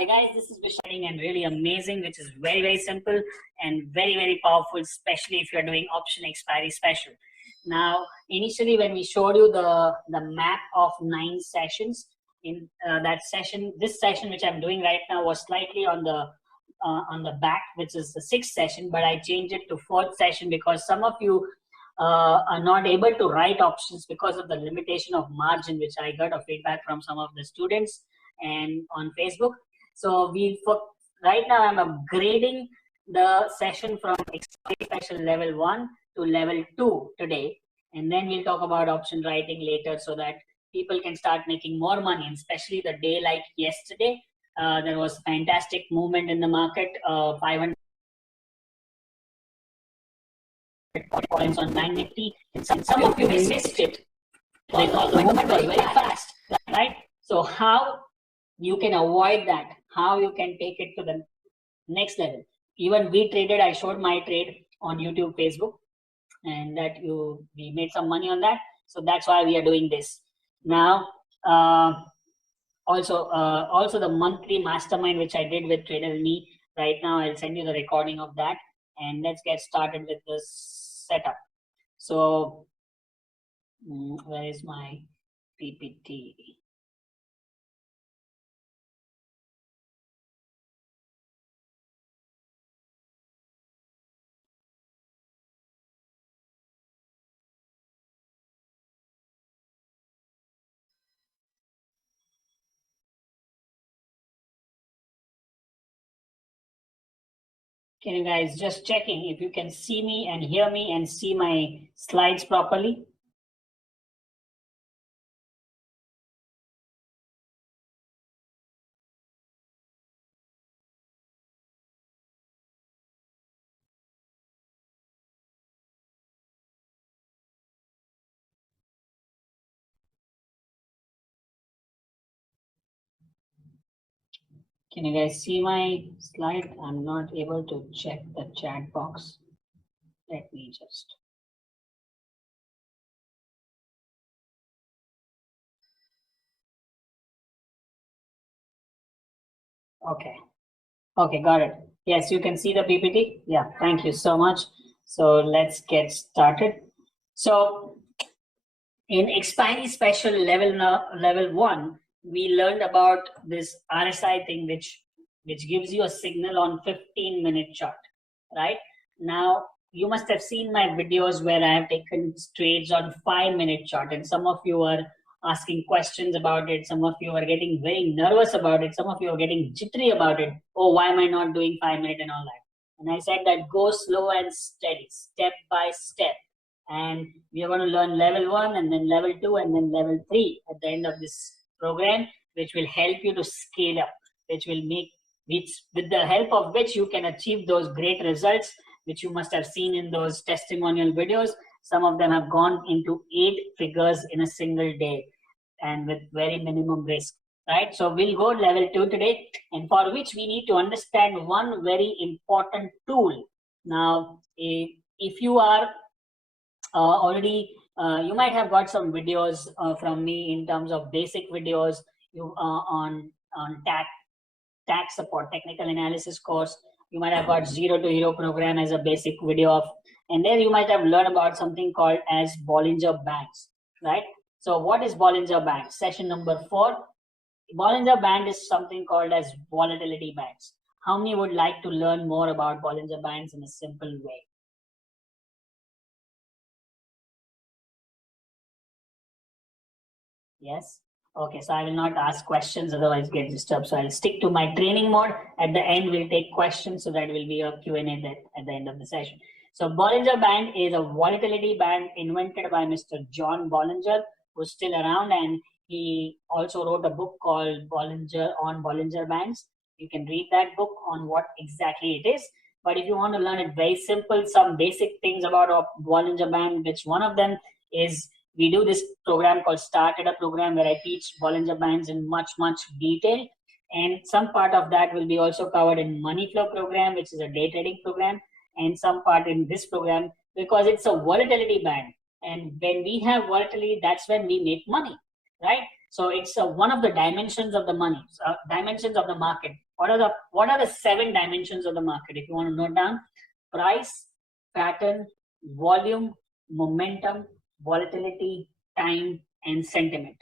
Hi guys, this is Vishal and really amazing, which is very simple and very powerful, especially if you're doing option expiry special. Now, initially when we showed you the map of 9 sessions, in that session, this session which I'm doing right now was slightly on the back, which is the 6th session, but I changed it to 4th session because some of you are not able to write options because of the limitation of margin, which I got a feedback from some of the students and on Facebook. So right now I'm upgrading the session from expiry special level 1 to level 2 today, and then we'll talk about option writing later so that people can start making more money. And especially the day like yesterday, there was fantastic movement in the market, 500 points on Bank Nifty, and some of you may missed it because the movement was very fast, right? So how you can avoid that, how you can take it to the next level. Even we traded, I showed my trade on YouTube, Facebook, and that we made some money on that. So that's why we are doing this. Now, also the monthly mastermind, which I did with Trader Me. Right now, I'll send you the recording of that, and let's get started with the setup. So, where is my PPT? Can you guys just checking if you can see me and hear me and see my slides properly? Can you guys see my slide? I'm not able to check the chat box. Let me just. Okay, got it. Yes, you can see the PPT. Yeah, thank you so much. So let's get started. So in expiry special level 1, we learned about this RSI thing, which gives you a signal on 15-minute chart, right? Now, you must have seen my videos where I have taken trades on 5-minute chart, and some of you are asking questions about it. Some of you are getting very nervous about it. Some of you are getting jittery about it. Oh, why am I not doing 5-minute and all that? And I said that go slow and steady, step by step. And we are going to learn level 1 and then level 2 and then level 3 at the end of this program, which will help you to scale up, which with the help of which you can achieve those great results, which you must have seen in those testimonial videos. Some of them have gone into 8 figures in a single day and with very minimum risk, right? So we'll go level 2 today, and for which we need to understand one very important tool. Now, if you are already, you might have got some videos from me in terms of basic videos on tax support, technical analysis course. You might have got Zero to Hero program as a basic video of, and there you might have learned about something called as Bollinger Bands, right? So what is Bollinger Band? Session number 4. Bollinger Band is something called as volatility bands. How many would like to learn more about Bollinger Bands in a simple way? Yes. Okay, so I will not ask questions, otherwise get disturbed. So I'll stick to my training mode. At the end, we'll take questions, so that will be a Q&A at the end of the session. So Bollinger Band is a volatility band invented by Mr. John Bollinger, who's still around, and he also wrote a book called Bollinger Bands. You can read that book on what exactly it is. But if you want to learn it very simple, some basic things about a Bollinger Band, which one of them is, we do this program called Started, program where I teach Bollinger Bands in much detail, and some part of that will be also covered in Money Flow program, which is a day trading program, and some part in this program, because it's a volatility band, and when we have volatility, that's when we make money, right? So it's one of the dimensions of the money, dimensions of the market. What are the 7 dimensions of the market? If you want to note down: price, pattern, volume, momentum, volatility, time, and sentiment.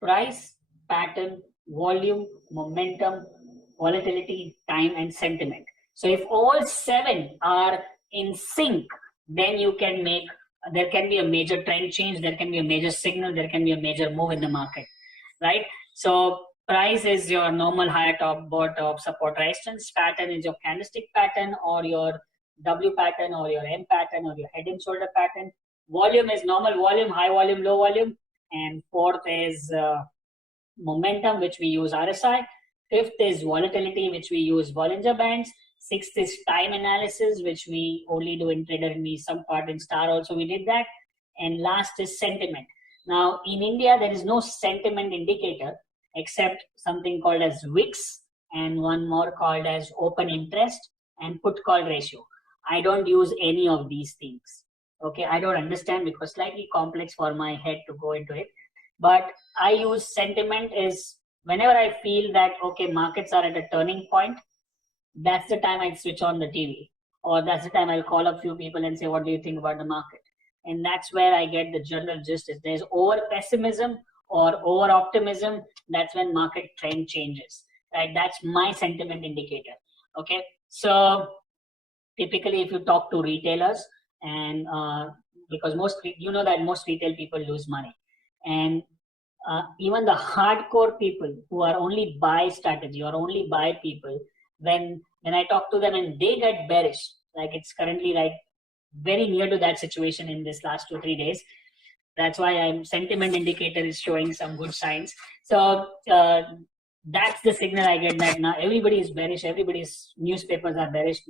Price, pattern, volume, momentum, volatility, time, and sentiment. So if all 7 are in sync, then there can be a major trend change, there can be a major signal, there can be a major move in the market, right? So price is your normal higher top, bottom top, support, resistance. Pattern is your candlestick pattern or your W pattern or your M pattern or your head and shoulder pattern. Volume is normal volume, high volume, low volume. And fourth is momentum, which we use RSI. Fifth is volatility, which we use Bollinger Bands. Sixth is time analysis, which we only do in Trader Me, some part in Star also we did that. And last is sentiment. Now in India, there is no sentiment indicator except something called as VIX and one more called as open interest and put call ratio. I don't use any of these things. Okay, I don't understand because slightly complex for my head to go into it. But I use sentiment is whenever I feel that, okay, markets are at a turning point, that's the time I switch on the TV, or that's the time I'll call a few people and say, what do you think about the market? And that's where I get the general gist. If there's over pessimism or over optimism, that's when market trend changes, right? That's my sentiment indicator. Okay, so typically if you talk to retailers, and because most retail people lose money, and even the hardcore people who are only buy strategy or only buy people, when I talk to them and they get bearish, like it's currently like very near to that situation in this last 2-3 days. That's why sentiment indicator is showing some good signs. So that's the signal I get that now everybody is bearish, everybody's newspapers are bearish,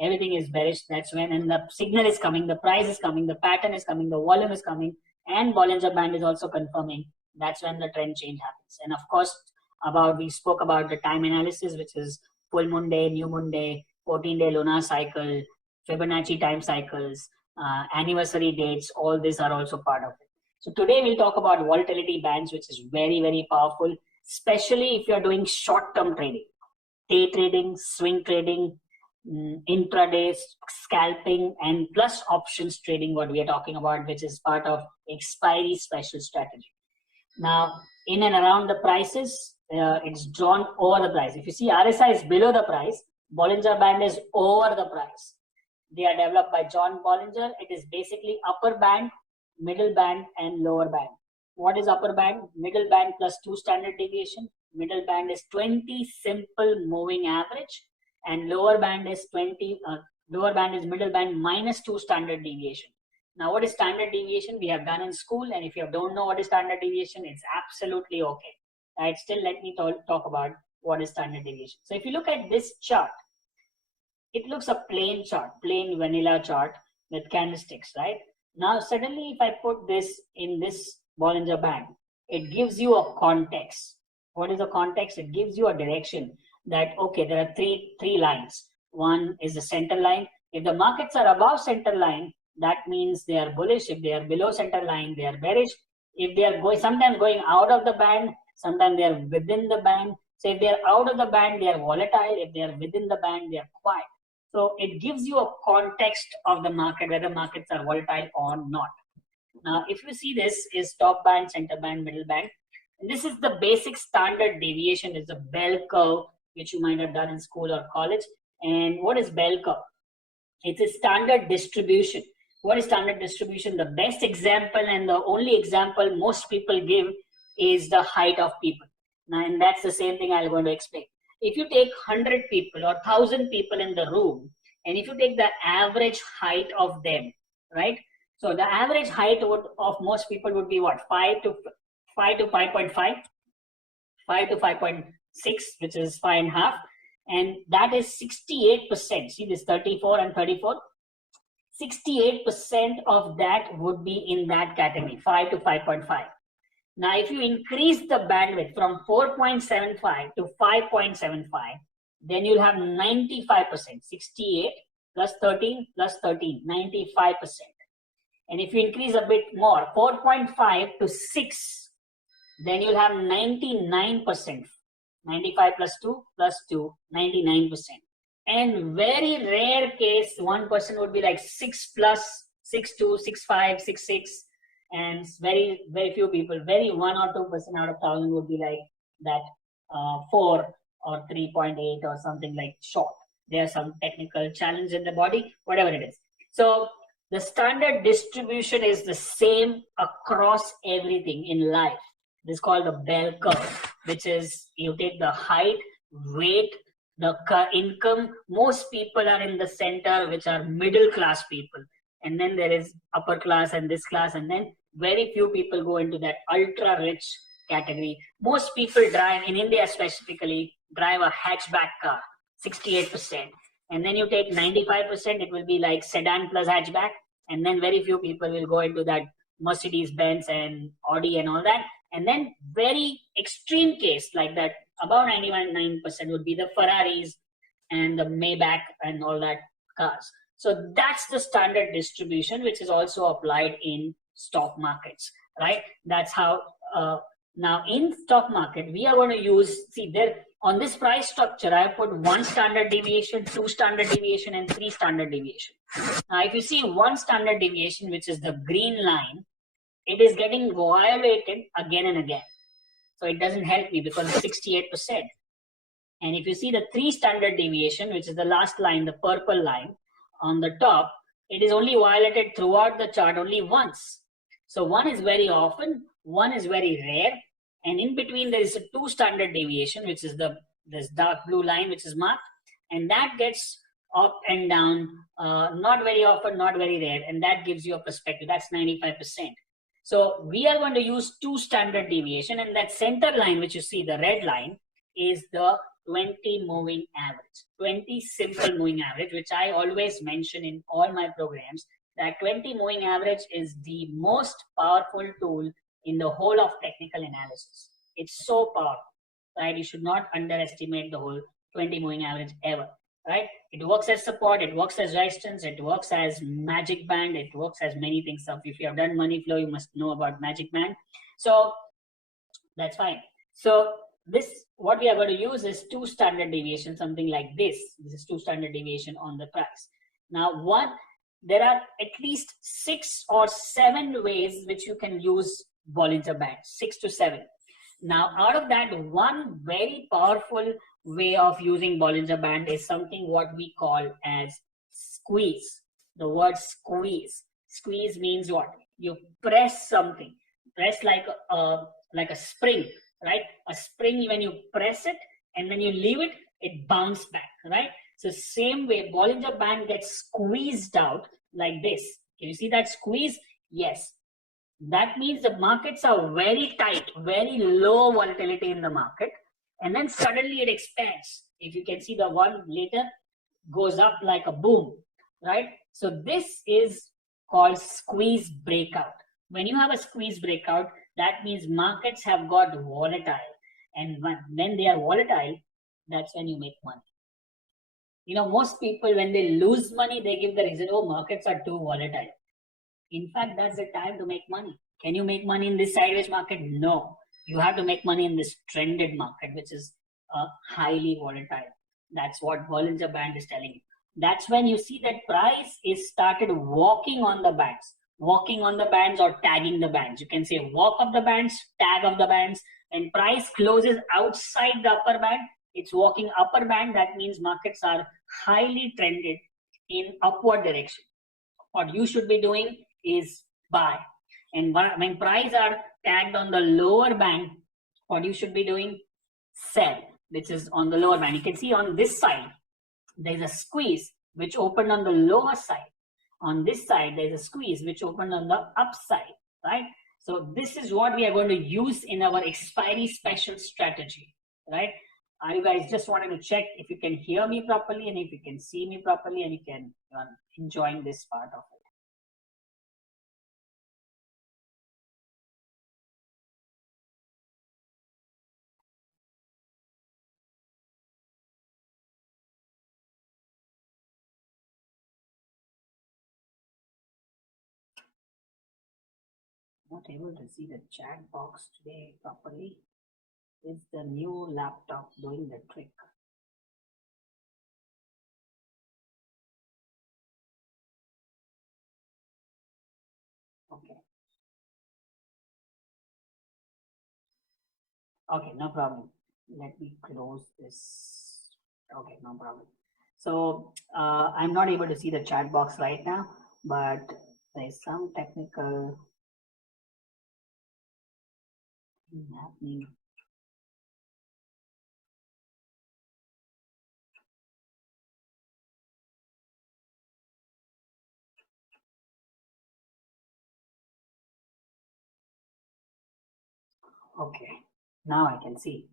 everything is bearish. That's when, and the signal is coming, the price is coming, the pattern is coming, the volume is coming, and Bollinger Band is also confirming. That's when the trend change happens. And of course, we spoke about the time analysis, which is full moon day, new moon day, 14-day lunar cycle, Fibonacci time cycles, anniversary dates. All these are also part of it. So today we'll talk about volatility bands, which is very, very powerful, especially if you're doing short-term trading, day trading, swing trading, intraday scalping, and plus options trading, what we are talking about, which is part of expiry special strategy. Now, in and around the prices, it's drawn over the price. If you see RSI is below the price, Bollinger Band is over the price. They are developed by John Bollinger. It is basically upper band, middle band, and lower band. What is upper band? Middle band plus 2 standard deviation. Middle band is 20 simple moving average, and lower band is middle band minus 2 standard deviation. Now, what is standard deviation? We have done in school, and if you don't know what is standard deviation, it's absolutely okay. Right? Still, let me talk about what is standard deviation. So if you look at this chart, it looks a plain chart, plain vanilla chart with candlesticks, right? Now, suddenly, if I put this in this Bollinger Band, it gives you a context. What is the context? It gives you a direction that, okay, there are three lines. One is the center line. If the markets are above center line, that means they are bullish. If they are below center line, they are bearish. If they are sometimes going out of the band, sometimes they are within the band. So if they are out of the band, they are volatile. If they are within the band, they are quiet. So it gives you a context of the market, whether markets are volatile or not. Now, if you see, this is top band, center band, middle band. And this is the basic standard deviation, is the bell curve, which you might have done in school or college. And what is bell curve? It's a standard distribution. What is standard distribution? The best example and the only example most people give is the height of people. Now, and that's the same thing I'm going to explain. If you take 100 people or 1,000 people in the room, and if you take the average height of them, right? So the average height of most people would be what? 5 to 5.5, 5 to 5.6, which is 5.5. And that is 68%. See this 34 and 34? 68% of that would be in that category, 5 to 5.5. Now, if you increase the bandwidth from 4.75 to 5.75, then you'll have 95%, 68 plus 13 plus 13, 95%. And if you increase a bit more, 4.5 to 6, then you'll have 99%. 95 plus 2 plus 2, 99%. And very rare case, 1% would be like 6 plus 6.2, 6.5, 6.6. And very, very few people, very 1 or 2% out of 1,000 would be like that 4 or 3.8 or something like short. There's some technical challenge in the body, whatever it is. So the standard distribution is the same across everything in life. This is called the bell curve, which is you take the height, weight, the income. Most people are in the center, which are middle class people. And then there is upper class and this class. And then very few people go into that ultra rich category. Most people drive, in India specifically, drive a hatchback car, 68%. And then you take 95%, it will be like sedan plus hatchback. And then very few people will go into that Mercedes Benz and Audi and all that. And then very extreme case like that, about 99% would be the Ferraris and the Maybach and all that cars. So that's the standard distribution, which is also applied in stock markets, right? That's how, now in stock market, we are going to use, see there, on this price structure, I have put 1 standard deviation, 2 standard deviation, and 3 standard deviation. Now, if you see 1 standard deviation, which is the green line, it is getting violated again and again. So it doesn't help me because it's 68%. And if you see the 3 standard deviation, which is the last line, the purple line on the top, it is only violated throughout the chart only once. So 1 is very often, 1 is very rare, and in between there is a 2 standard deviation, which is this dark blue line, which is marked, and that gets up and down, not very often, not very rare, and that gives you a perspective. That's 95%. So we are going to use 2 standard deviation, and that center line, which you see, the red line, is the 20 moving average, 20 simple moving average, which I always mention in all my programs, that 20 moving average is the most powerful tool in the whole of technical analysis. It's so powerful, right? You should not underestimate the whole 20 moving average ever, right? It works as support, it works as resistance, it works as magic band, it works as many things. So if you have done money flow, you must know about magic band. So that's fine. So this, what we are going to use is 2 standard deviation, something like this. This is 2 standard deviation on the price. Now, there are at least 6 or 7 ways which you can use Bollinger Band, 6 to 7. Now, out of that, one very powerful way of using Bollinger Band is something what we call as squeeze. The word squeeze. Squeeze means what? You press something. Press like a spring, right? A spring, when you press it and then you leave it, it bounces back, right? So same way, Bollinger Band gets squeezed out like this. Can you see that squeeze? Yes. That means the markets are very tight, very low volatility in the market, and then suddenly it expands. If you can see, the one later goes up like a boom, right? So this is called squeeze breakout. When you have a squeeze breakout, that means markets have got volatile, and when they are volatile, that's when you make money. You know, most people, when they lose money, they give the reason, oh, markets are too volatile. In fact, that's the time to make money. Can you make money in this sideways market? No. You have to make money in this trended market, which is highly volatile. That's what Bollinger Band is telling you. That's when you see that price is started walking on the bands. Walking on the bands or tagging the bands. You can say walk of the bands, tag of the bands. And price closes outside the upper band, it's walking upper band. That means markets are highly trended in upward direction. What you should be doing is buy. And when price are tagged on the lower band, what you should be doing? Sell, which is on the lower band. You can see on this side, there's a squeeze which opened on the lower side. On this side, there's a squeeze which opened on the upside, right? So this is what we are going to use in our expiry special strategy, right? I guys just wanted to check if you can hear me properly and if you can see me properly and you can enjoying this part of it. Not able to see the chat box today properly. Is the new laptop doing the trick? Okay. Okay, no problem. Let me close this. Okay, no problem. So I'm not able to see the chat box right now, but there's some technical thing happening. Okay, now I can see.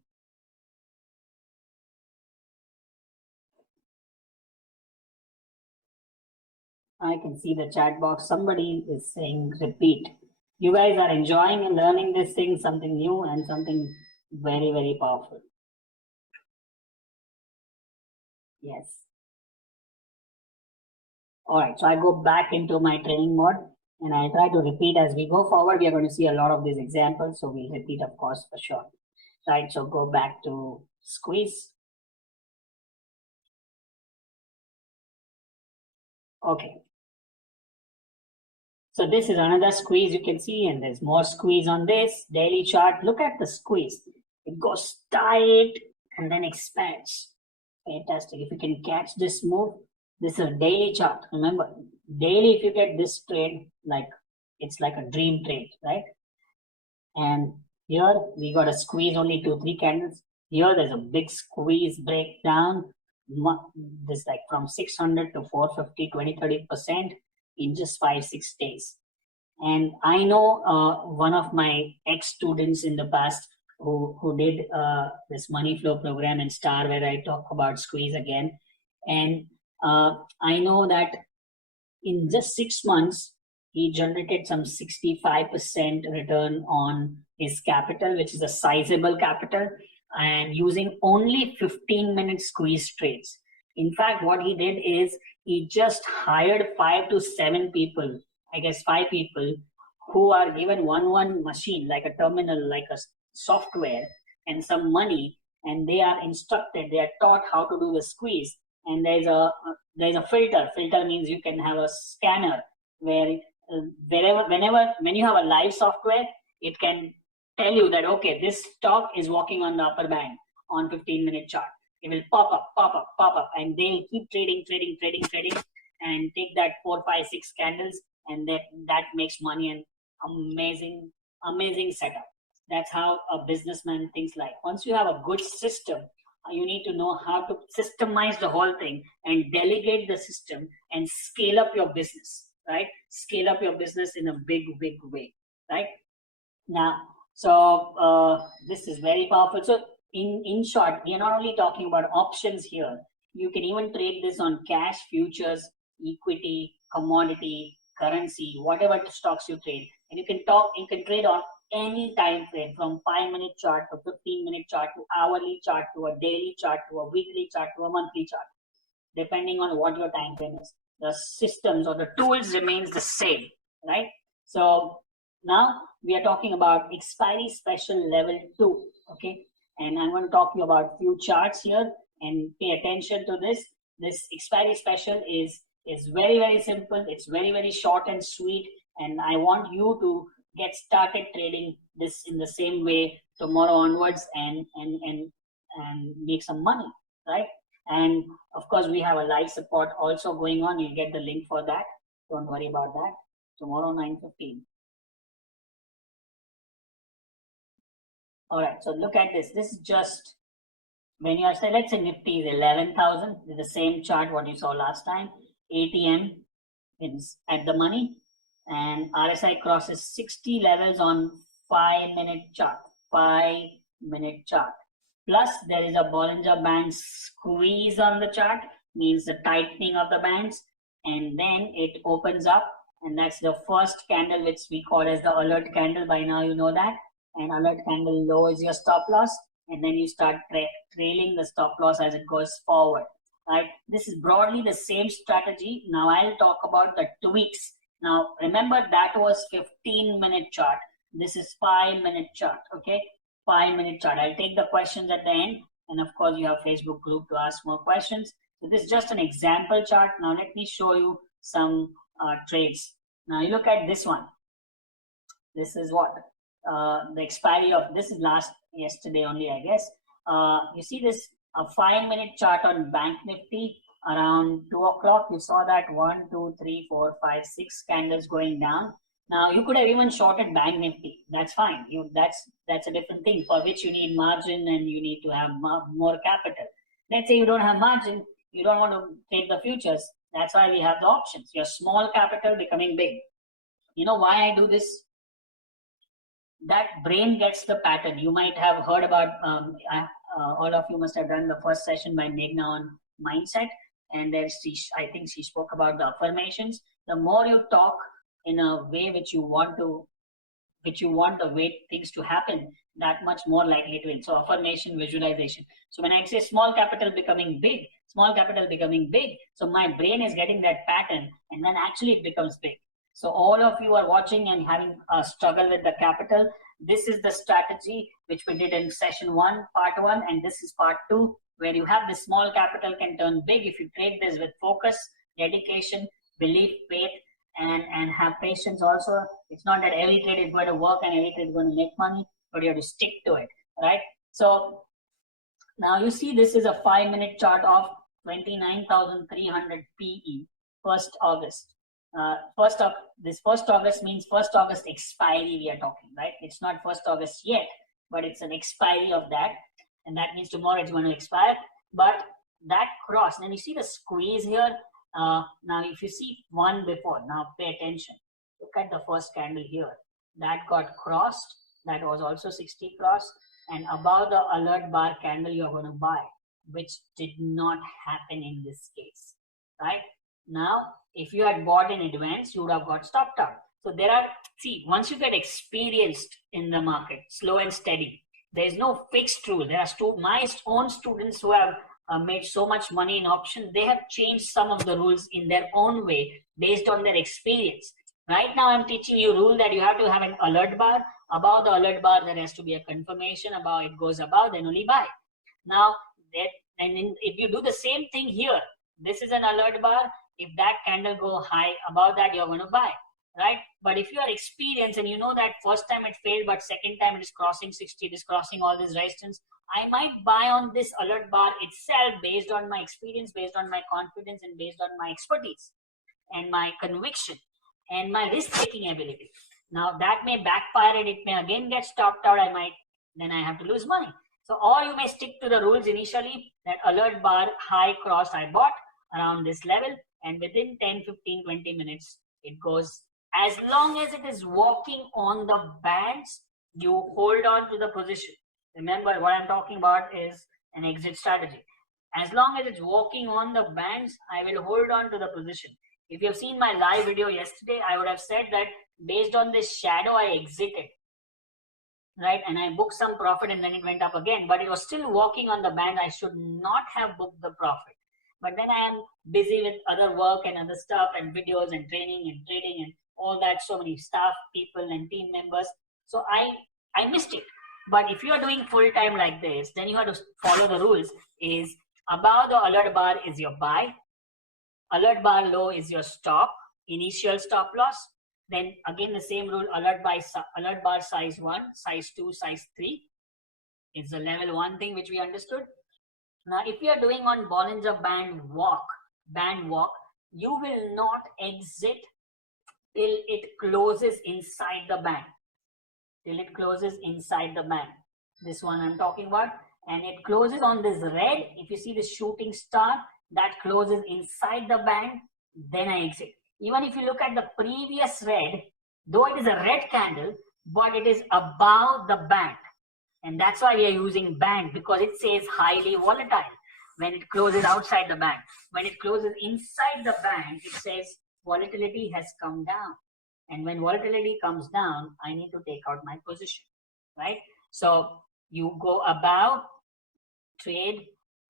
I can see the chat box. Somebody is saying repeat. You guys are enjoying and learning this thing, something new and something very, very powerful. Yes. All right, so I go back into my training mode and I try to repeat as we go forward. We are going to see a lot of these examples, so we'll repeat, of course, for sure. Right, so go back to squeeze. Okay. So this is another squeeze you can see, and there's more squeeze on this daily chart. Look at the squeeze. It goes tight and then expands. Fantastic. If you can catch this move, this is a daily chart. Remember, daily if you get this trade, like it's like a dream trade, right? And here we got a squeeze, only 2-3 candles. Here there's a big squeeze breakdown. This like from 600 to 450, 20-30% in just 5-6 days. And I know one of my ex-students in the past who did this money flow program in Star, where I talk about squeeze again. And I know that in just 6 months, he generated some 65% return on his capital, which is a sizable capital, and using only 15-minute squeeze trades. In fact, what he did is he just hired 5 to 7 people, I guess 5 people, who are given one machine, like a terminal, like a software, and some money, and they are instructed, they are taught how to do the squeeze. And there's a filter. Filter means you can have a scanner where when you have a live software, it can tell you that, okay, this stock is walking on the upper band on 15-minute chart. It will pop up, and they'll keep trading, and take that 4, 5, 6 candles, and that makes money. And amazing setup. That's how a businessman thinks. Like, once you have a good system, you need to know how to systemize the whole thing and delegate the system and scale up your business, right? Scale up your business in a big way, right? Now, so this is very powerful. So in short, we are not only talking about options here. You can even trade this on cash, futures, equity, commodity, currency, whatever stocks you trade. And you can trade on any time frame, from 5-minute chart to 15-minute chart to hourly chart to a daily chart to a weekly chart to a monthly chart, depending on what your time frame is. The systems or the tools remains the same, right? So now we are talking about expiry special level 2, okay? And I'm going to talk to you about few charts here, and pay attention to this. This expiry special is very simple. It's very short and sweet, and I want you to get started trading this in the same way tomorrow onwards and make some money, right? And of course, we have a live support also going on. You'll get the link for that. Don't worry about that. Tomorrow, 9:15. All right, so look at this. This is just when you are, say, let's say Nifty is 11,000. It's the same chart what you saw last time. ATM is at the money, and RSI crosses 60 levels on 5-minute chart. 5-minute chart. Plus, there is a Bollinger Band squeeze on the chart, means the tightening of the bands, and then it opens up, and that's the first candle, which we call as the alert candle. By now, you know that. And alert candle low is your stop loss, and then you start trailing the stop loss as it goes forward. Right? This is broadly the same strategy. Now I'll talk about the tweaks. Now remember, that was 15-minute chart. This is 5-minute chart. Okay. 5-minute chart. I'll take the questions at the end, and of course you have Facebook group to ask more questions. So this is just an example chart. Now let me show you some trades. Now you look at this one. This is what the expiry of this is yesterday only, I guess. You see this a 5-minute chart on Bank Nifty around 2 o'clock. You saw that 1, 2, 3, 4, 5, 6 candles going down. Now you could have even shorted Bank Nifty. That's fine. That's a different thing for which you need margin and you need to have more capital. Let's say you don't have margin, you don't want to trade the futures. That's why we have the options. Your small capital becoming big. You know why I do this? That brain gets the pattern. You might have heard about, all of you must have done the first session by Meghna on mindset. And I think she spoke about the affirmations. The more you talk in a way which you want the way things to happen, that much more likely it will. So affirmation, visualization. So when I say small capital becoming big, so my brain is getting that pattern and then actually it becomes big. So all of you are watching and having a struggle with the capital. This is the strategy which we did in session 1, part 1, and this is part 2, where you have the small capital can turn big if you trade this with focus, dedication, belief, faith, and have patience also. It's not that every trade is going to work and every trade is going to make money, but you have to stick to it, right? So now you see this is a 5-minute chart of 29,300 PE, 1st August. This 1st August means 1st August expiry we are talking, right? It's not 1st August yet, but it's an expiry of that. And that means tomorrow it's going to expire. But that cross, and you see the squeeze here. Now, if you see one before, now pay attention. Look at the first candle here. That got crossed. That was also 60 cross. And above the alert bar candle you're going to buy, which did not happen in this case, right? Now, if you had bought in advance, you would have got stopped out. So there are, once you get experienced in the market, slow and steady, there is no fixed rule. There are my own students who have made so much money in options. They have changed some of the rules in their own way based on their experience. Right now, I'm teaching you a rule that you have to have an alert bar. Above the alert bar, there has to be a confirmation. About it goes above, then only buy. Now, if you do the same thing here, this is an alert bar. If that candle go high above that, you're going to buy, right? But if you are experienced and you know that first time it failed, but second time it is crossing 60, it is crossing all this resistance, I might buy on this alert bar itself based on my experience, based on my confidence, and based on my expertise and my conviction and my risk-taking ability. Now that may backfire and it may again get stopped out. Then I have to lose money. So, or you may stick to the rules initially, that alert bar high cross I bought around this level, and within 10, 15, 20 minutes, it goes. As long as it is walking on the bands, you hold on to the position. Remember, what I'm talking about is an exit strategy. As long as it's walking on the bands, I will hold on to the position. If you've seen my live video yesterday, I would have said that based on this shadow, I exited, right? And I booked some profit and then it went up again, but it was still walking on the band. I should not have booked the profit. But then I am busy with other work and other stuff and videos and training and trading and all that, so many staff, people and team members. So I missed it. But if you are doing full time like this, then you have to follow the rules. Is above the alert bar is your buy, alert bar low is your stop, initial stop loss. Then again the same rule, alert bar size 1, size 2, size 3 is the level 1 thing which we understood. Now, if you are doing on Bollinger Band walk, you will not exit till it closes inside the band. Till it closes inside the band. This one I'm talking about. And it closes on this red. If you see the shooting star, that closes inside the band, then I exit. Even if you look at the previous red, though it is a red candle, but it is above the band. And that's why we are using band, because it says highly volatile when it closes outside the band. When it closes inside the band, it says volatility has come down. And when volatility comes down, I need to take out my position, right? So you go above, trade,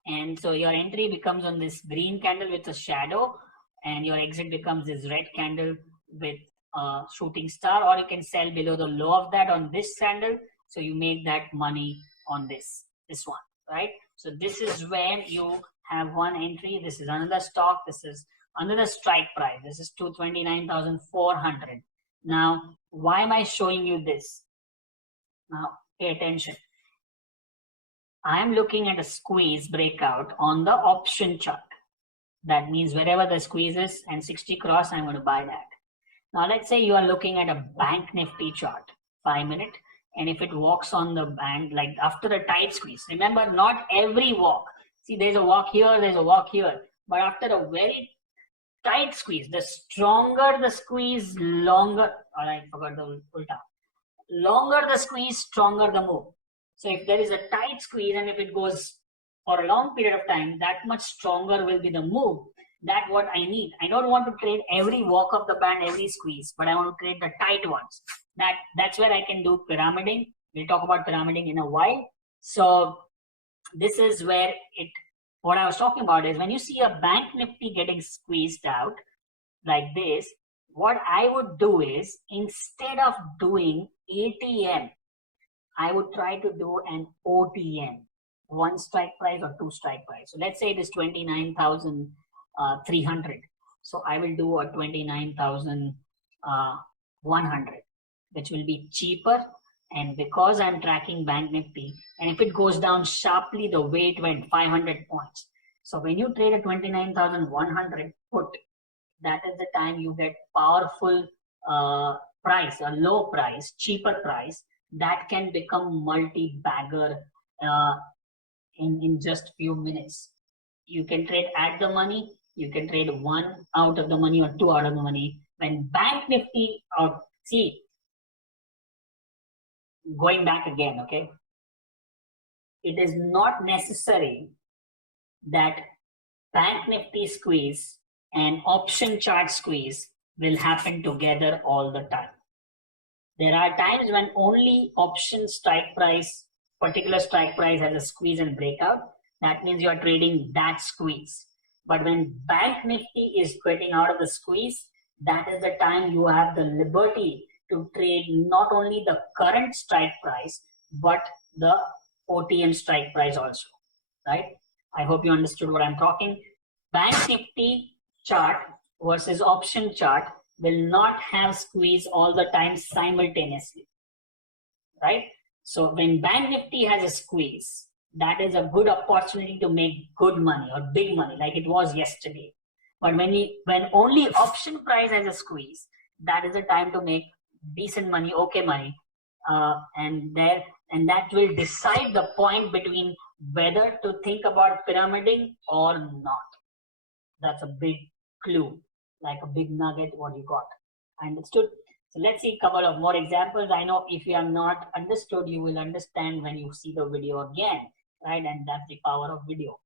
and so your entry becomes on this green candle with a shadow, and your exit becomes this red candle with a shooting star, or you can sell below the low of that on this candle. So you make that money on this one, right? So this is where you have one entry. This is another stock. This is another strike price. This is 229,400. Now, why am I showing you this? Now, pay attention. I am looking at a squeeze breakout on the option chart. That means wherever the squeeze is and 60 cross, I'm going to buy that. Now, let's say you are looking at a Bank Nifty chart, 5 minute, and if it walks on the band, like after a tight squeeze, remember, not every walk. See, there's a walk here, there's a walk here, but after a very tight squeeze, the stronger the squeeze, longer, or I forgot the ulta. Longer the squeeze, stronger the move. So if there is a tight squeeze and if it goes for a long period of time, that much stronger will be the move. That's what I need. I don't want to trade every walk of the band, every squeeze, but I want to trade the tight ones. That's where I can do pyramiding. We'll talk about pyramiding in a while. So this is where what I was talking about is when you see a Bank Nifty getting squeezed out like this, what I would do is, instead of doing ATM, I would try to do an OTM, one strike price or two strike price. So let's say it is 29,300. So I will do a 29,100, which will be cheaper. And because I'm tracking Bank Nifty, and if it goes down sharply, the weight went 500 points. So when you trade a 29,100 put, that is the time you get powerful price, a low price, cheaper price that can become multi-bagger in just few minutes. You can trade at the money, you can trade one out of the money or two out of the money. When Bank Nifty, see, going back again, okay, it is not necessary that Bank Nifty squeeze and option chart squeeze will happen together all the time. There are times when only option strike price, particular strike price has a squeeze and breakout. That means you are trading that squeeze. But when Bank Nifty is getting out of the squeeze, that is the time you have the liberty to trade not only the current strike price, but the OTM strike price also, right? I hope you understood what I'm talking. Bank Nifty chart versus option chart will not have squeeze all the time simultaneously, right? So when Bank Nifty has a squeeze, that is a good opportunity to make good money or big money like it was yesterday. But when only option price has a squeeze, that is the time to make decent money, okay money, and that will decide the point between whether to think about pyramiding or not. That's a big clue, like a big nugget what you got. Understood? So let's see a couple of more examples. I know if you have not understood, you will understand when you see the video again, right? And that's the power of video.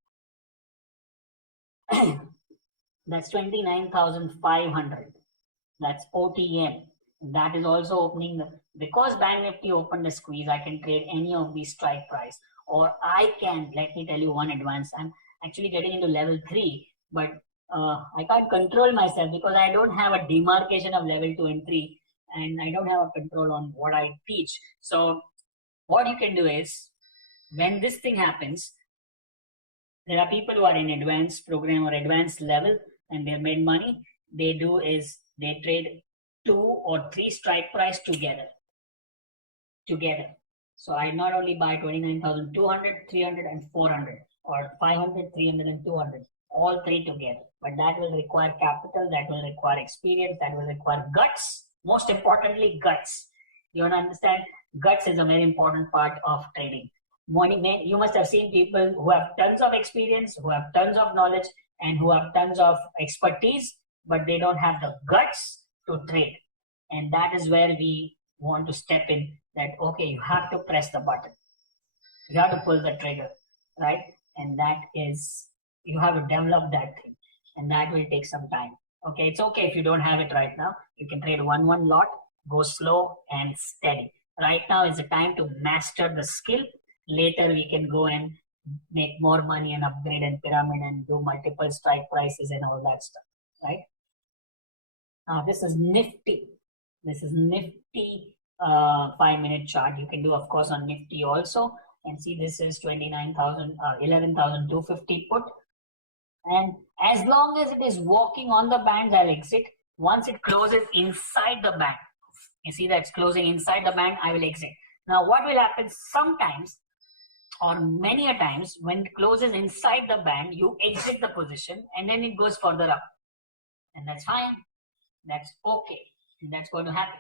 That's 29,500. That's OTM. That is also opening because Bank Nifty opened a squeeze, I can trade any of these strike price, or I can, let me tell you one advance. I'm actually getting into level 3, but I can't control myself because I don't have a demarcation of level 2 and 3, and I don't have a control on what I teach. So what you can do is, when this thing happens, there are people who are in advanced program or advanced level and they've made money. They do is they trade 2 or 3 strike price together. So I not only buy 29,200, 300 and 400, or 500, 300 and 200, all 3 together. But that will require capital, that will require experience, that will require guts. Most importantly, guts. You want to understand? Guts is a very important part of trading. You must have seen people who have tons of experience, who have tons of knowledge, and who have tons of expertise, but they don't have the guts to trade. And that is where we want to step in, that, okay, you have to press the button. You have to pull the trigger, right? And that is, you have to develop that thing. And that will take some time. Okay, it's okay if you don't have it right now. You can trade one lot, go slow and steady. Right now is the time to master the skill. Later we can go and make more money and upgrade and pyramid and do multiple strike prices and all that stuff, right? Now this is Nifty. This is Nifty 5-minute chart. You can do, of course, on Nifty also. And see, this is 11,250 put. And as long as it is walking on the bands, I'll exit. Once it closes inside the band, you see that's closing inside the band, I will exit. Now, what will happen sometimes, or many a times, when it closes inside the band, you exit the position and then it goes further up. And that's fine. That's okay. And that's going to happen.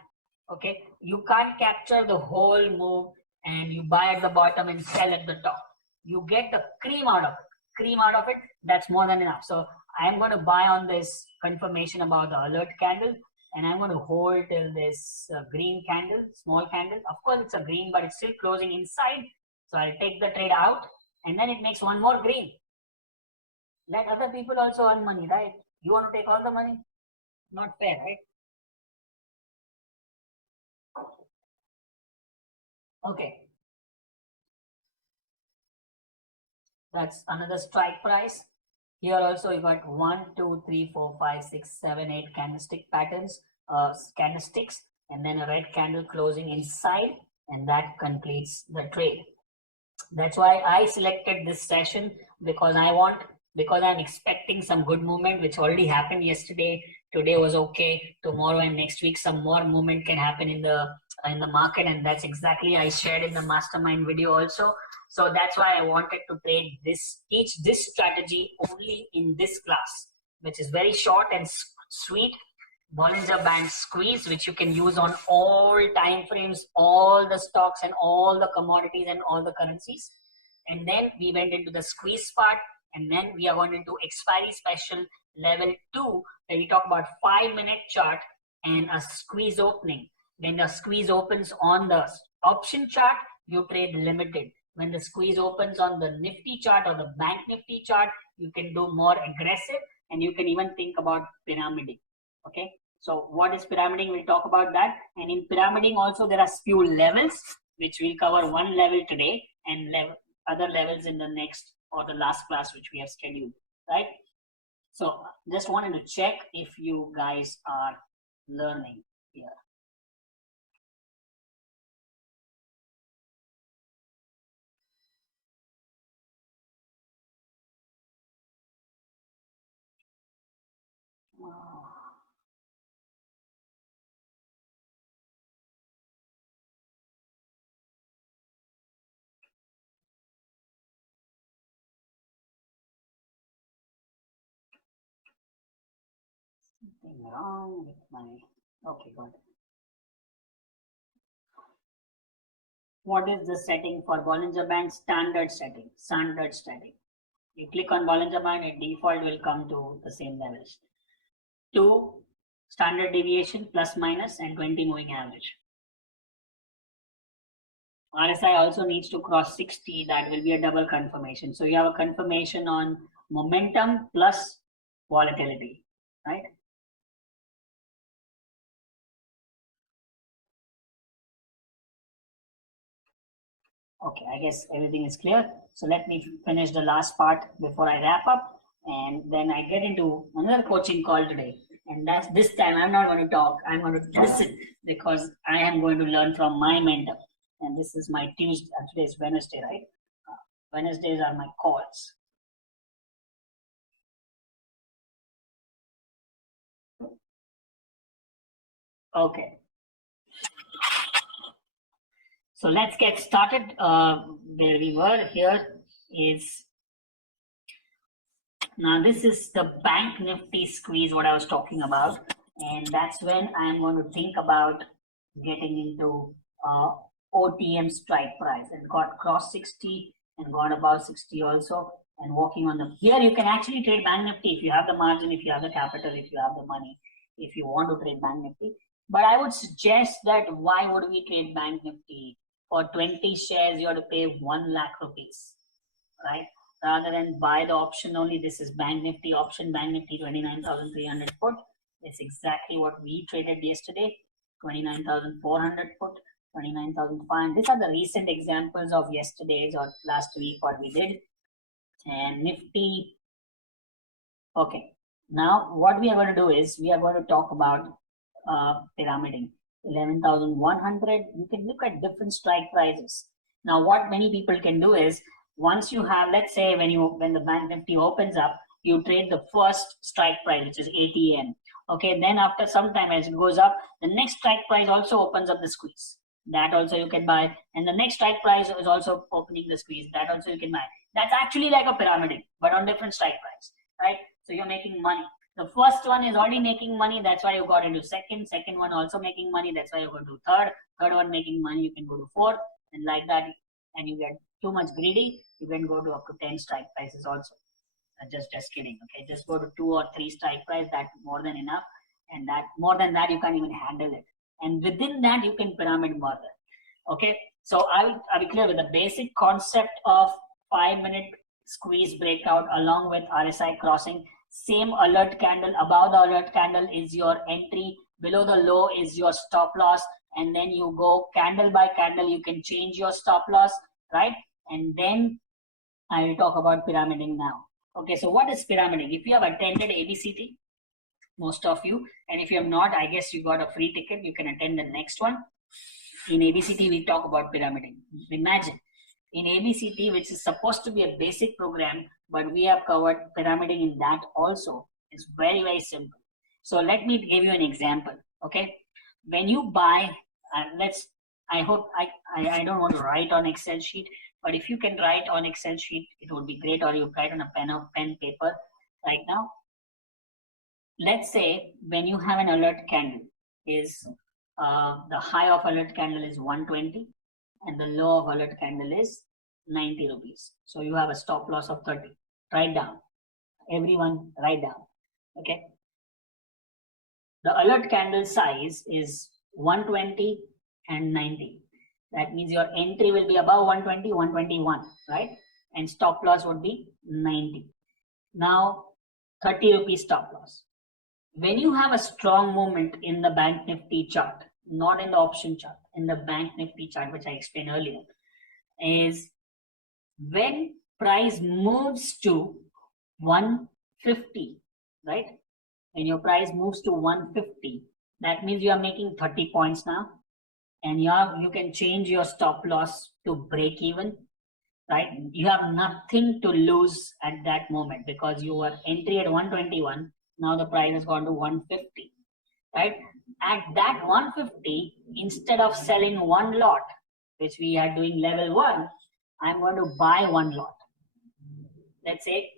Okay. You can't capture the whole move and you buy at the bottom and sell at the top. You get the cream out of it. Cream out of it, that's more than enough. So I'm going to buy on this confirmation about the alert candle, and I'm going to hold till this green candle, small candle. Of course, it's a green, but it's still closing inside. So I'll take the trade out, and then it makes one more green. Let other people also earn money, right? You want to take all the money? Not fair, right? Okay. That's another strike price. Here also you got 1, 2, 3, 4, 5, 6, 7, 8 candlestick patterns, candlesticks, and then a red candle closing inside, and that completes the trade. That's why I selected this session, because I'm expecting some good movement, which already happened yesterday. Today was okay. Tomorrow and next week, some more movement can happen in the market, and that's exactly I shared in the mastermind video also. So that's why I wanted to teach this strategy only in this class, which is very short and sweet. Bollinger Band squeeze, which you can use on all time frames, all the stocks and all the commodities and all the currencies. And then we went into the squeeze part, and then we are going into expiry special level 2, where we talk about 5-minute chart and a squeeze opening. When the squeeze opens on the option chart, you trade limited. When the squeeze opens on the Nifty chart or the Bank Nifty chart, you can do more aggressive, and you can even think about pyramiding. Okay, so what is pyramiding? We'll talk about that. And in pyramiding also, there are few levels, which we'll cover one level today and other levels in the next or the last class which we have scheduled, right? So just wanted to check if you guys are learning here. Something wrong with my, okay, good. What is the setting for Bollinger Band? Standard setting, standard setting. You click on Bollinger Band, and default will come to the same levels. 2 standard deviation, plus minus, and 20 moving average. RSI also needs to cross 60. That will be a double confirmation. So you have a confirmation on momentum plus volatility, right? Okay, I guess everything is clear. So let me finish the last part before I wrap up, and then I get into another coaching call today. And that's this time I'm not going to talk, I'm going to listen, because I am going to learn from my mentor. And this is my Tuesday, today is Wednesday, right? Wednesdays are my calls. Okay. So let's get started. Where we were here is, now this is the Bank Nifty squeeze, what I was talking about. And that's when I'm going to think about getting into OTM strike price, and got cross 60 and got above 60 also, and walking on the, here you can actually trade Bank Nifty if you have the margin, if you have the capital, if you have the money, if you want to trade Bank Nifty. But I would suggest that why would we trade Bank Nifty? For 20 shares, you have to pay 1 lakh rupees, right? Rather than buy the option only. This is Bank Nifty option, Bank Nifty 29,300 put. It's exactly what we traded yesterday, 29,400 put, 29,500. These are the recent examples of yesterday's or last week what we did. And Nifty, okay. Now what we are going to do is we are going to talk about pyramiding. 11,100. You can look at different strike prices. Now, what many people can do is, once you have, let's say when the Bank Nifty opens up, you trade the first strike price, which is 80 AM. Okay, then after some time as it goes up, the next strike price also opens up the squeeze. That also you can buy, and the next strike price is also opening the squeeze. That also you can buy. That's actually like a pyramid, but on different strike price, right? So you're making money. The first one is already making money, that's why you got into second one also making money, that's why you go to third one making money, you can go to fourth, and like that. And you get too much greedy, you can go to up to 10 strike prices also. Just kidding. Okay, just go to 2 or 3 strike price, that's more than enough, and that more than that you can't even handle it. And within that you can pyramid further. Okay, so I'll be clear with the basic concept of 5-minute squeeze breakout along with RSI crossing. Same alert candle, above the alert candle is your entry, below the low is your stop loss, and then you go candle by candle, you can change your stop loss, right? And then I will talk about pyramiding now. Okay, so what is pyramiding? If you have attended ABCT, most of you, and if you have not, I guess you got a free ticket, you can attend the next one. In ABCT, we talk about pyramiding. Imagine, in ABCT, which is supposed to be a basic program, but we have covered pyramiding in that also. It's very, very simple. So let me give you an example. Okay, when you buy, I hope I don't want to write on Excel sheet, but if you can write on Excel sheet, it would be great, or you write on a pen paper right now. Let's say when you have an alert candle is the high of alert candle is 120 and the low of alert candle is 90 rupees. So you have a stop loss of 30. Write down. Everyone write down. Okay. The alert candle size is 120 and 90. That means your entry will be above 120, 121, right? And stop loss would be 90. Now 30 rupees stop loss. When you have a strong movement in the Bank Nifty chart, not in the option chart, in the Bank Nifty chart, which I explained earlier, is when price moves to 150, right? When your price moves to 150, that means you are making 30 points now, and you can change your stop loss to break even, right? You have nothing to lose at that moment because you were entry at 121. Now the price has gone to 150, right? At that 150, instead of selling one lot, which we are doing level 1, I'm going to buy one lot. Let's say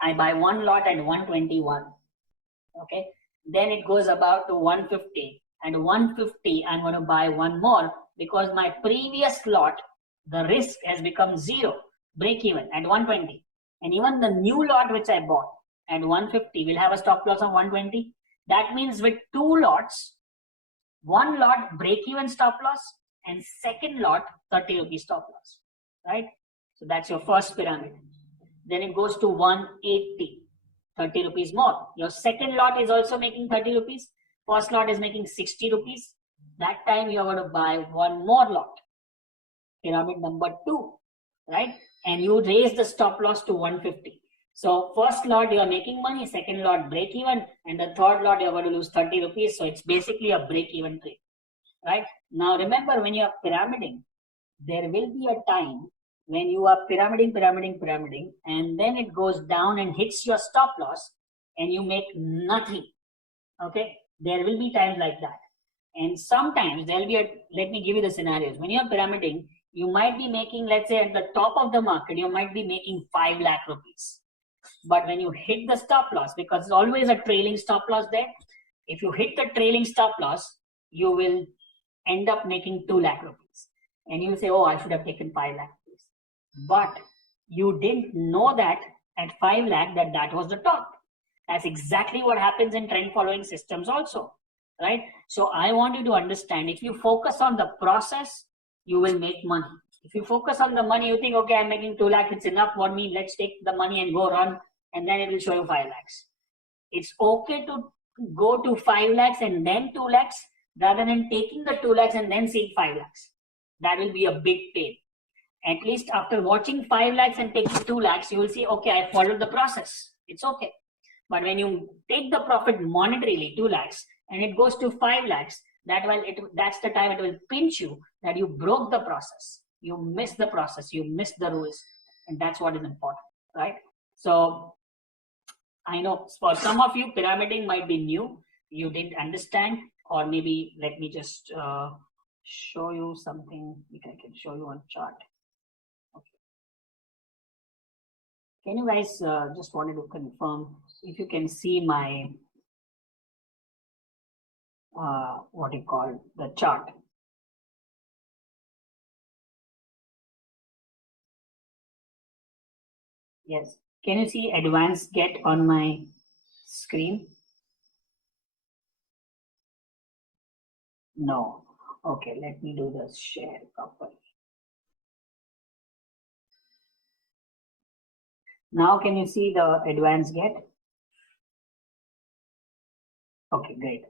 I buy one lot at 121. Okay, then it goes about to 150. At 150, I'm going to buy one more because my previous lot, the risk has become 0, break even at 120. And even the new lot which I bought at 150 will have a stop loss of 120. That means with 2 lots, one lot break even stop loss and second lot 30 rupees stop loss, right? So that's your first pyramid. Then it goes to 180, 30 rupees more. Your second lot is also making 30 rupees. First lot is making 60 rupees. That time you're going to buy one more lot. Pyramid number 2, right? And you raise the stop loss to 150. So first lot you are making money, second lot break even, and the third lot you're going to lose 30 rupees. So it's basically a break even trade, right? Now remember, when you are pyramiding, there will be a time when you are pyramiding, and then it goes down and hits your stop loss and you make nothing. Okay, there will be times like that. And sometimes there'll be let me give you the scenarios. When you're pyramiding, you might be making, let's say at the top of the market, you might be making 5 lakh rupees. But when you hit the stop loss, because it's always a trailing stop loss there, if you hit the trailing stop loss, you will end up making 2 lakh rupees. And you will say, oh, I should have taken 5 lakh rupees. But you didn't know that at 5 lakh that was the top. That's exactly what happens in trend following systems also, right? So I want you to understand, if you focus on the process, you will make money. If you focus on the money, you think, okay, I'm making 2 lakhs, it's enough for me, let's take the money and go run, and then it will show you 5 lakhs. It's okay to go to 5 lakhs and then 2 lakhs rather than taking the 2 lakhs and then seeing 5 lakhs. That will be a big pain. At least after watching 5 lakhs and taking 2 lakhs, you will see, okay, I followed the process. It's okay. But when you take the profit monetarily, 2 lakhs, and it goes to 5 lakhs, that's the time it will pinch you that you broke the process, you missed the process, you missed the rules, and that's what is important, right? So I know for some of you pyramiding might be new, you didn't understand, or maybe let me just show you something which I can show you on chart. Okay. Can you guys just wanted to confirm if you can see my what you call the chart? Yes. Can you see advanced get on my screen? No. Okay, let me do the share properly. Now can you see the advanced get? Okay, great.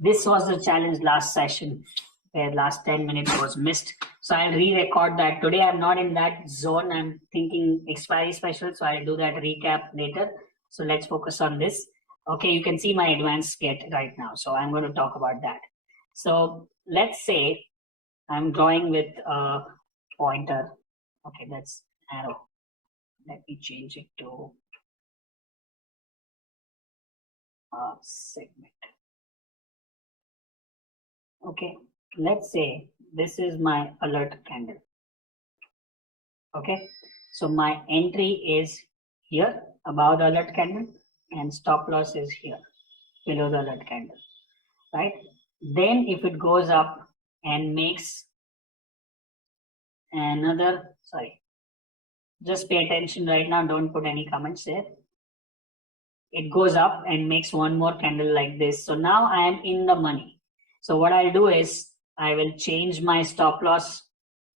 This was the challenge last session where last 10 minutes was missed. So I'll re-record that. Today I'm not in that zone. I'm thinking expiry special, so I'll do that recap later. So let's focus on this. Okay, you can see my advanced get right now. So I'm going to talk about that. So let's say I'm drawing with a pointer. Okay, that's arrow. Let me change it to segment. Okay, let's say this is my alert candle. Okay, so my entry is here above the alert candle and stop loss is here below the alert candle, right? Then if it goes up and makes another, sorry, just pay attention right now, don't put any comments there. It goes up and makes one more candle like this. So now I am in the money. So what I'll do is I will change my stop loss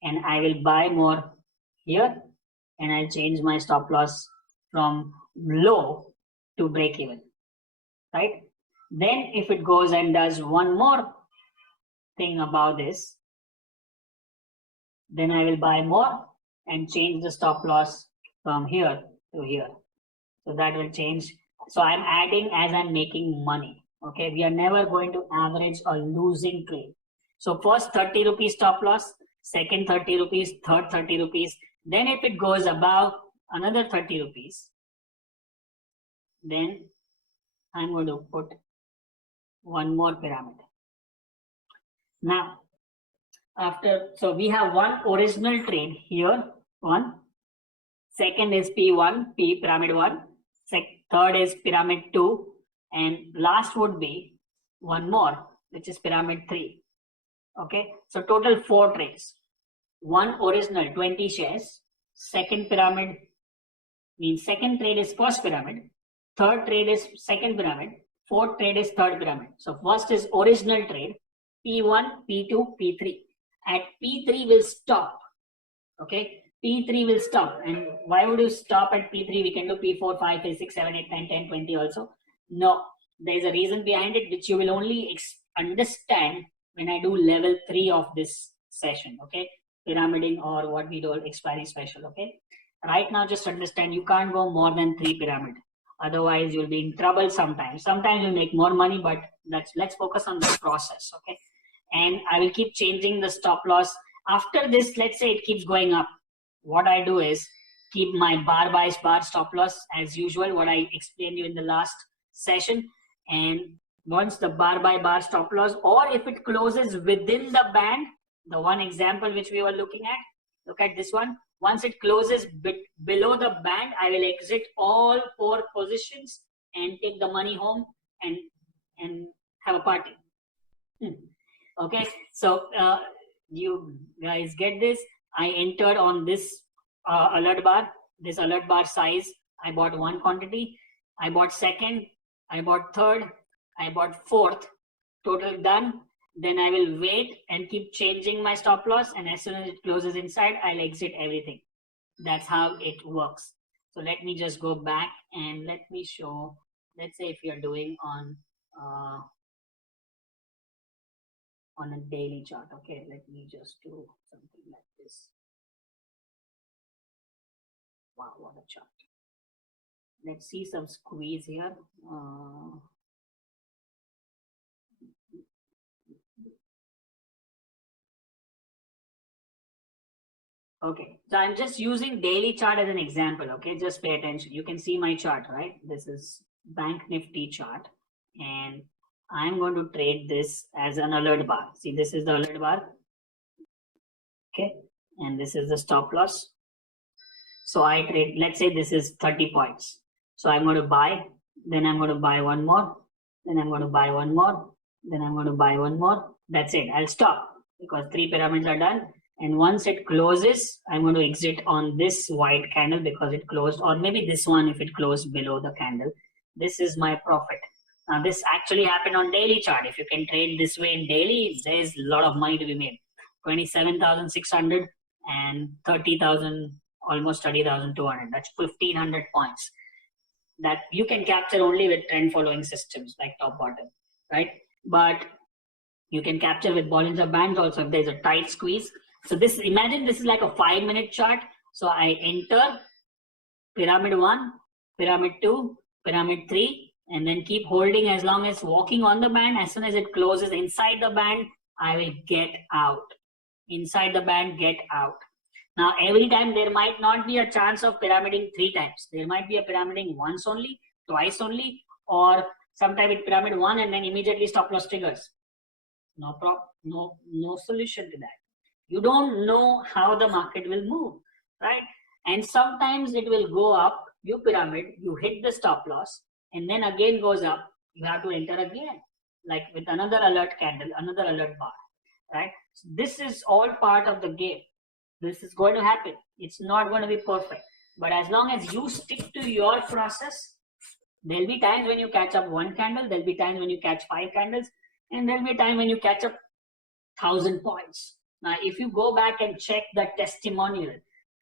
and I will buy more here, and I'll change my stop loss from low to break even, right? Then if it goes and does one more thing about this, then I will buy more and change the stop loss from here to here. So that will change. So I'm adding as I'm making money. Okay, we are never going to average a losing trade. So first 30 rupees stop loss, second 30 rupees, third 30 rupees. Then if it goes above another 30 rupees, then I'm going to put one more pyramid. Now, so we have one original trade here, one. Second is P1, P pyramid 1. Third is pyramid 2. And last would be one more, which is pyramid 3. Okay, so total 4 trades. One original 20 shares. Second pyramid means second trade is first pyramid. Third trade is second pyramid. Fourth trade is third pyramid. So first is original trade, P1, P2, P3. At P3 will stop. Okay, P3 will stop. And why would you stop at P3? We can do P4, 5, 5, 6, 7, 8, 9, 10, 20 also. No, there is a reason behind it, which you will only understand when I do level 3 of this session. Okay, pyramiding or what we do expiry special. Okay, right now just understand you can't go more than 3 pyramid. Otherwise you'll be in trouble sometimes. Sometimes you'll make more money, but let's focus on the process. Okay, and I will keep changing the stop loss. After this, let's say it keeps going up. What I do is keep my bar by bar stop loss as usual, what I explained you in the last session. And once the bar by bar stop loss, or if it closes within the band, the one example which we were looking at, look at this one. Once it closes below the band, I will exit all 4 positions and take the money home and have a party. Okay, so you guys get this. I entered on this alert bar, this alert bar size. I bought one quantity, I bought second, I bought third, I bought fourth, total done. Then I will wait and keep changing my stop loss, and as soon as it closes inside, I'll exit everything. That's how it works. So let me just go back and let me show, let's say if you're doing on a daily chart. Okay, let me just do something like this. Wow, what a chart. Let's see some squeeze here. Okay, so I'm just using daily chart as an example. Okay, just pay attention. You can see my chart, right? This is Bank Nifty chart, and I'm going to trade this as an alert bar. See, this is the alert bar. Okay, and this is the stop loss. So I trade, let's say this is 30 points. So I'm going to buy, then I'm going to buy one more, then I'm going to buy one more, then I'm going to buy one more. That's it. I'll stop because 3 pyramids are done. And once it closes, I'm going to exit on this white candle because it closed, or maybe this one if it closed below the candle. This is my profit. Now this actually happened on daily chart. If you can trade this way in daily, there's a lot of money to be made. 27,600 and 30,000, almost 30,200. That's 1,500 points that you can capture only with trend following systems like top bottom, right? But you can capture with Bollinger Bands also if there's a tight squeeze. So this, imagine this is like a 5-minute chart. So I enter pyramid 1, pyramid 2, pyramid 3, and then keep holding as long as walking on the band. As soon as it closes inside the band, I will get out. Inside the band, get out. Now, every time there might not be a chance of pyramiding 3 times. There might be a pyramiding once only, twice only, or sometime it pyramid 1 and then immediately stop loss triggers. No solution to that. You don't know how the market will move, right? And sometimes it will go up, you pyramid, you hit the stop loss, and then again goes up, you have to enter again, like with another alert candle, another alert bar, right? So this is all part of the game. This is going to happen. It's not going to be perfect. But as long as you stick to your process, there'll be times when you catch up 1 candle, there'll be times when you catch 5 candles, and there'll be a time when you catch up 1,000 points. Now, if you go back and check the testimonial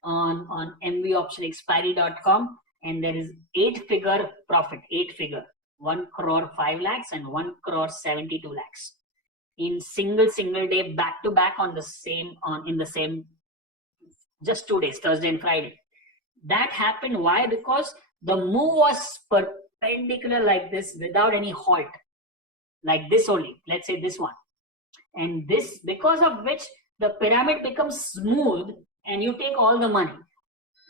on mvoptionexpiry.com, and there is 8-figure profit, 8-figure, 1 crore 5 lakhs and 1 crore 72 lakhs in single day, back to back on the same, in the same, just 2 days, Thursday and Friday. That happened. Why? Because the move was perpendicular like this without any halt, like this only. Let's say this one. And this, because of which the pyramid becomes smooth and you take all the money.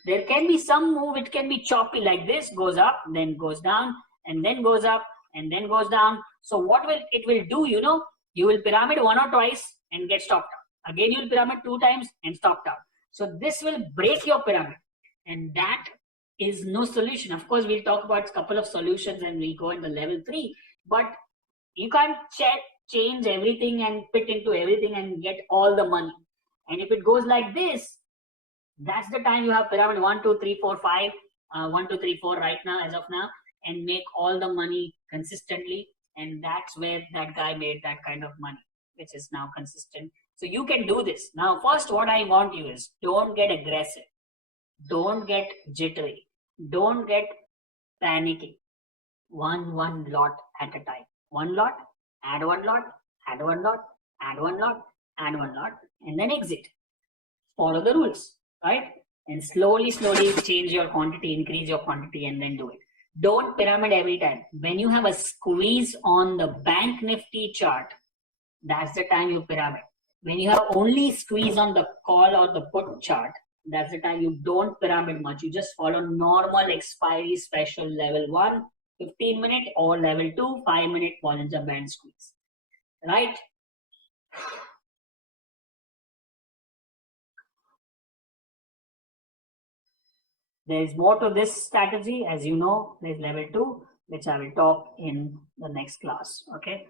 There can be some move, it can be choppy like this, goes up, then goes down, and then goes up, and then goes down. So what will it will do, you know, you will pyramid 1 or twice and get stopped out. Again, you will pyramid 2 times and stopped out. So this will break your pyramid, and that is no solution. Of course, we'll talk about a couple of solutions and we'll go into level 3, but you can't change everything and fit into everything and get all the money. And if it goes like this, that's the time you have pyramid 1, 2, 3, 4, 5, 1, 2, 3, 4 right now, as of now, and make all the money consistently. And that's where that guy made that kind of money, which is now consistent. So you can do this. Now, first, what I want you is, don't get aggressive. Don't get jittery. Don't get panicky. One lot at a time. 1 lot, add 1 lot, add 1 lot, add 1 lot, add 1 lot, and then exit. Follow the rules, right? And slowly change your quantity, increase your quantity, and then do it. Don't pyramid every time. When you have a squeeze on the Bank Nifty chart, that's the time you pyramid. When you have only squeeze on the call or the put chart, that's the time you don't pyramid much. You just follow normal expiry special level 1, 15-minute, or level 2, 5-minute Bollinger Band squeeze, right? There is more to this strategy. As you know, there's level 2, which I will talk in the next class. Okay.